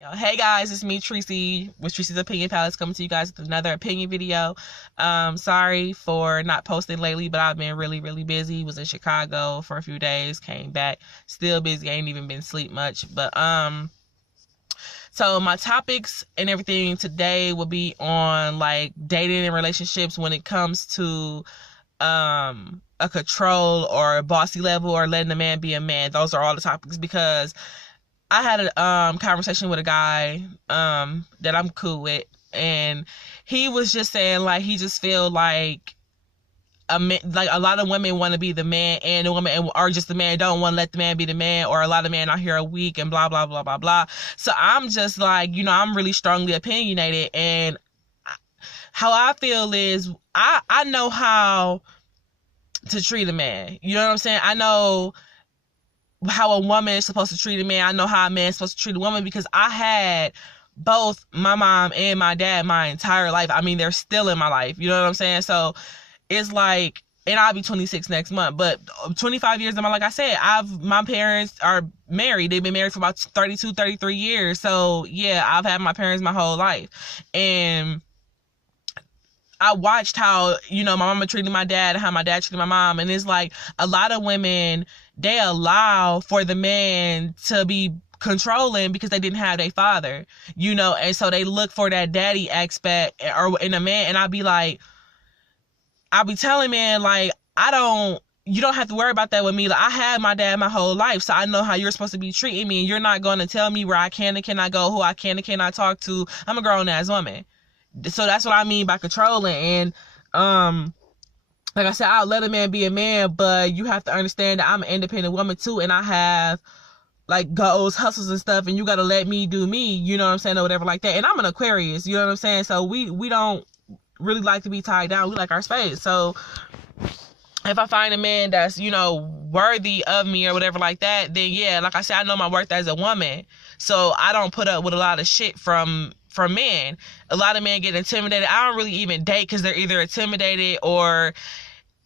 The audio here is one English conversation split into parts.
Hey guys, it's me, Treecie, with Treecie's Opinion Palace, coming to you guys with another opinion video. Sorry for not posting lately, but I've been really busy. Was in Chicago for a few days, came back, still busy. I ain't even been sleep much. But so my topics and everything today will be on like dating and relationships when it comes to a control or a bossy level or letting a man be a man. Those are all the topics because I had a conversation with a guy that I'm cool with, and he was just saying like he just feel like like a lot of women want to be the man, and the woman or just the man don't want to let the man be the man, or a lot of men out here are weak and blah blah blah blah blah. So I'm just like, I'm really strongly opinionated, and how I feel is I know how to treat a man. You know what I'm saying? I know how a woman is supposed to treat a man. I know how a man is supposed to treat a woman because I had both my mom and my dad my entire life. I mean, they're still in my life. You know what I'm saying? So it's like, and I'll be 26 next month, but 25 years of my, like I said, my parents are married. They've been married for about 32, 33 years. So yeah, I've had my parents my whole life. And I watched how, my mama treated my dad and how my dad treated my mom. And it's like a lot of women, they allow for the man to be controlling because they didn't have their father, and so they look for that daddy aspect or in a man. And I'll be telling men, like, you don't have to worry about that with me. Like, I had my dad my whole life, so I know how you're supposed to be treating me, and you're not going to tell me where I can and cannot go, who I can and cannot talk to. I'm a grown ass woman. So that's what I mean by controlling. And like I said, I'll let a man be a man, but you have to understand that I'm an independent woman too, and I have like goals, hustles and stuff, and you gotta let me do me, you know what I'm saying, or whatever like that. And I'm an Aquarius, you know what I'm saying? So we don't really like to be tied down. We like our space. So if I find a man that's, worthy of me or whatever like that, then yeah, like I said, I know my worth as a woman. So I don't put up with a lot of shit from men. A lot of men get intimidated. I don't really even date because they're either intimidated or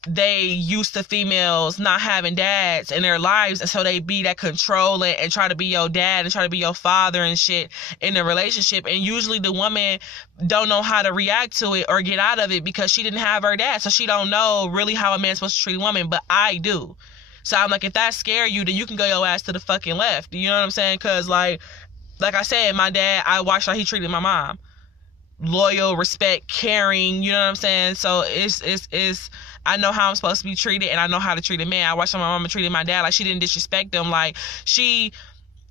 they used to females not having dads in their lives, and so they be that controlling and try to be your dad and try to be your father and shit in the relationship. And usually the woman don't know how to react to it or get out of it because she didn't have her dad, so she don't know really how a man's supposed to treat a woman. But I do. So I'm like, if that scare you, then you can go your ass to the fucking left. You know what I'm saying? Because like I said, my dad, I watched how he treated my mom. Loyal, respect, caring, you know what I'm saying? So it's I know how I'm supposed to be treated, and I know how to treat a man. I watched how my mama treated my dad. Like, she didn't disrespect him. Like, she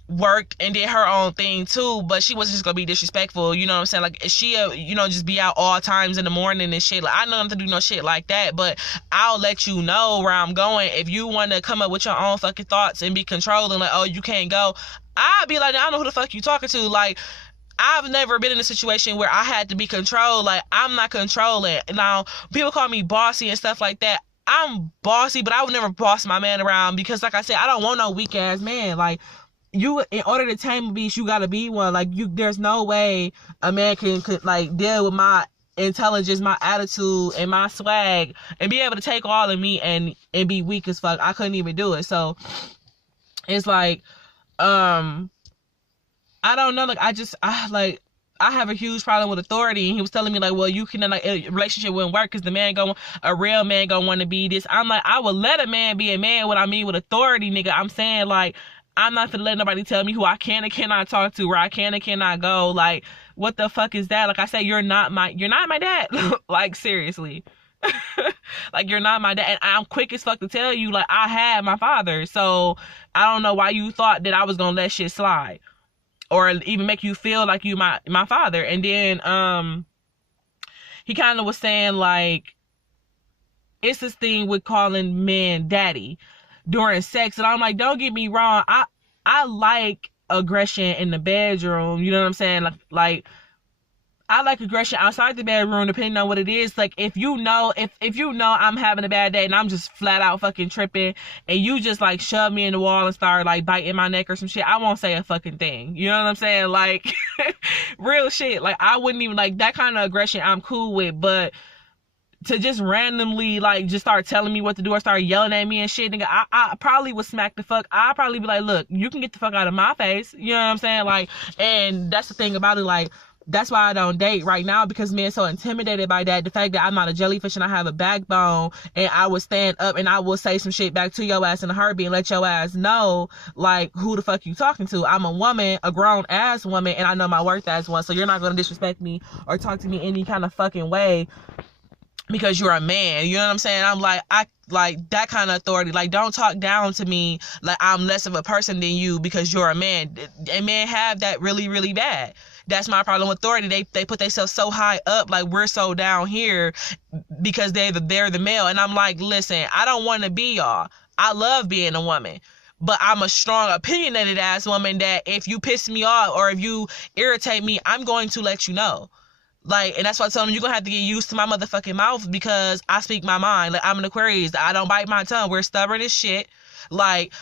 worked and did her own thing too, but she wasn't just gonna be disrespectful, you know what I'm saying? Like, she just be out all times in the morning and shit. Like, I know not to do no shit like that, but I'll let you know where I'm going. If you want to come up with your own fucking thoughts and be controlling, like, oh, you can't go, I'll be like, I don't know who the fuck you talking to. Like, I've never been in a situation where I had to be controlled. Like, I'm not controlling. Now, people call me bossy and stuff like that. I'm bossy, but I would never boss my man around because, like I said, I don't want no weak ass man. Like, you, in order to tame a beast, you gotta be one. Like, there's no way a man could like deal with my intelligence, my attitude, and my swag, and be able to take all of me and be weak as fuck. I couldn't even do it. So it's like, I don't know, like, I have a huge problem with authority, and he was telling me, like, well, you can, like, a relationship wouldn't work because a real man gonna want to be this. I'm like, I would let a man be a man. What I mean with authority, nigga, I'm saying, like, I'm not gonna let nobody tell me who I can and cannot talk to, where I can and cannot go. Like, what the fuck is that? Like I said, you're not my dad. Like, seriously. Like, you're not my dad. And I'm quick as fuck to tell you, like, I had my father. So I don't know why you thought that I was gonna let shit slide, or even make you feel like you my father. And then he kind of was saying, like, it's this thing with calling men daddy during sex. And I'm like, don't get me wrong, I like aggression in the bedroom, you know what I'm saying? Like I like aggression outside the bedroom, depending on what it is. Like, if you know I'm having a bad day and I'm just flat out fucking tripping, and you just like shove me in the wall and start like biting my neck or some shit, I won't say a fucking thing. You know what I'm saying? Like, real shit. Like, I wouldn't even, like, that kind of aggression I'm cool with. But to just randomly like just start telling me what to do or start yelling at me and shit, nigga, I probably would smack the fuck. I'd probably be like, look, you can get the fuck out of my face. You know what I'm saying? Like, and that's the thing about it, like, that's why I don't date right now, because men so intimidated by that. The fact that I'm not a jellyfish and I have a backbone, and I will stand up and I will say some shit back to your ass in a heartbeat and let your ass know, like, who the fuck you talking to. I'm a woman, a grown ass woman, and I know my worth as one. So you're not gonna disrespect me or talk to me any kind of fucking way because you're a man. You know what I'm saying? I'm like, I like that kind of authority. Like, don't talk down to me like I'm less of a person than you because you're a man. And men have that really, really bad. That's my problem with authority. They put themselves so high up, like we're so down here because they're the male. And I'm like, listen, I don't want to be y'all. I love being a woman, but I'm a strong, opinionated ass woman that if you piss me off or if you irritate me, I'm going to let you know. Like, and that's why I told him, you're gonna have to get used to my motherfucking mouth because I speak my mind. Like, I'm an Aquarius. I don't bite my tongue. We're stubborn as shit. Like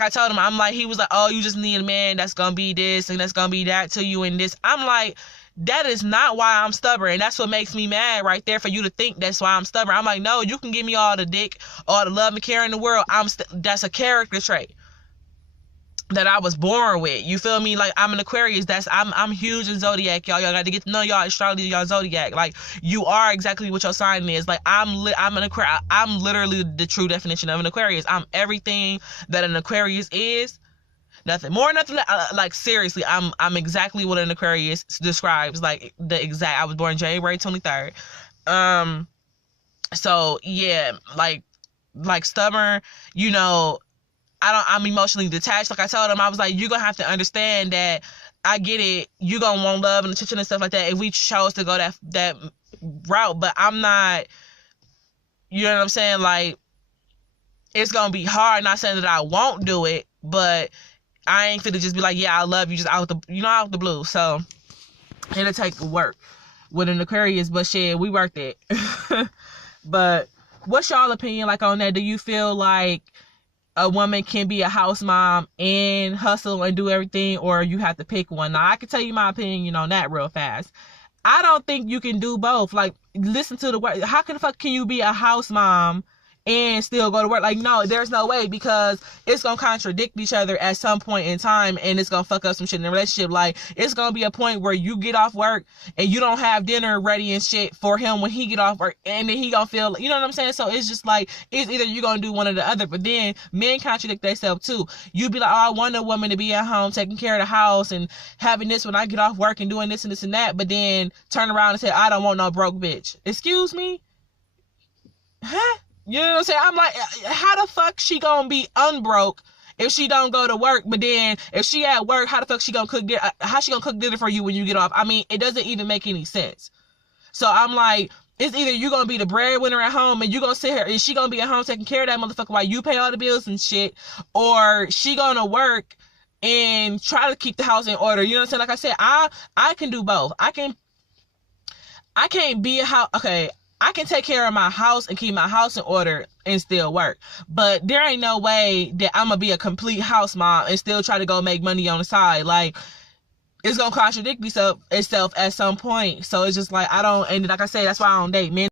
I told him, I'm like, he was like, oh, you just need a man that's gonna be this and that's gonna be that to you and this. I'm like, that is not why I'm stubborn. That's what makes me mad right there, for you to think that's why I'm stubborn. I'm like, no, you can give me all the dick, all the love and care in the world. That's a character trait that I was born with. You feel me? Like, I'm an Aquarius. I'm huge in zodiac, y'all. Y'all got to get to know y'all astrology, y'all zodiac. Like, you are exactly what your sign is. Like, I'm an Aquarius. I'm literally the true definition of an Aquarius. I'm everything that an Aquarius is. Nothing more, nothing less. Like, seriously, I'm exactly what an Aquarius describes. Like, the exact. I was born January 23rd. So yeah, like stubborn, you know. I'm emotionally detached. Like I told him, I was like, you're going to have to understand that I get it. You're going to want love and attention and stuff like that if we chose to go that route. But I'm not, you know what I'm saying? Like, it's going to be hard. Not saying that I won't do it, but I ain't finna just be like, yeah, I love you, just out the blue. So it'll take work with an Aquarius, but shit, we worked it. But what's y'all opinion like on that? Do you feel like a woman can be a house mom and hustle and do everything, or you have to pick one? Now, I can tell you my opinion on that real fast. I don't think you can do both. Like, listen to the word. How can the fuck can you be a house mom and still go to work? Like, no, there's no way, because it's gonna contradict each other at some point in time, and it's gonna fuck up some shit in the relationship. Like, it's gonna be a point where you get off work and you don't have dinner ready and shit for him when he get off work, and then he gonna feel, you know what I'm saying? So it's just like, it's either you gonna do one or the other. But then men contradict themselves too. You be like, oh, I want a woman to be at home taking care of the house and having this when I get off work and doing this and this and that, but then turn around and say, I don't want no broke bitch. Excuse me? Huh? You know what I'm saying? I'm like, how the fuck she gonna be unbroke if she don't go to work? But then if she at work, how the fuck she gonna cook dinner? How she gonna cook dinner for you when you get off? I mean, it doesn't even make any sense. So I'm like, it's either you gonna be the breadwinner at home and you gonna sit here, and she gonna be at home taking care of that motherfucker while you pay all the bills and shit, or she gonna work and try to keep the house in order. You know what I'm saying? Like I said, I can do both. I can't be a house. Okay, I can take care of my house and keep my house in order and still work. But there ain't no way that I'm going to be a complete house mom and still try to go make money on the side. Like, it's going to contradict itself at some point. So it's just like, and like I said, that's why I don't date men.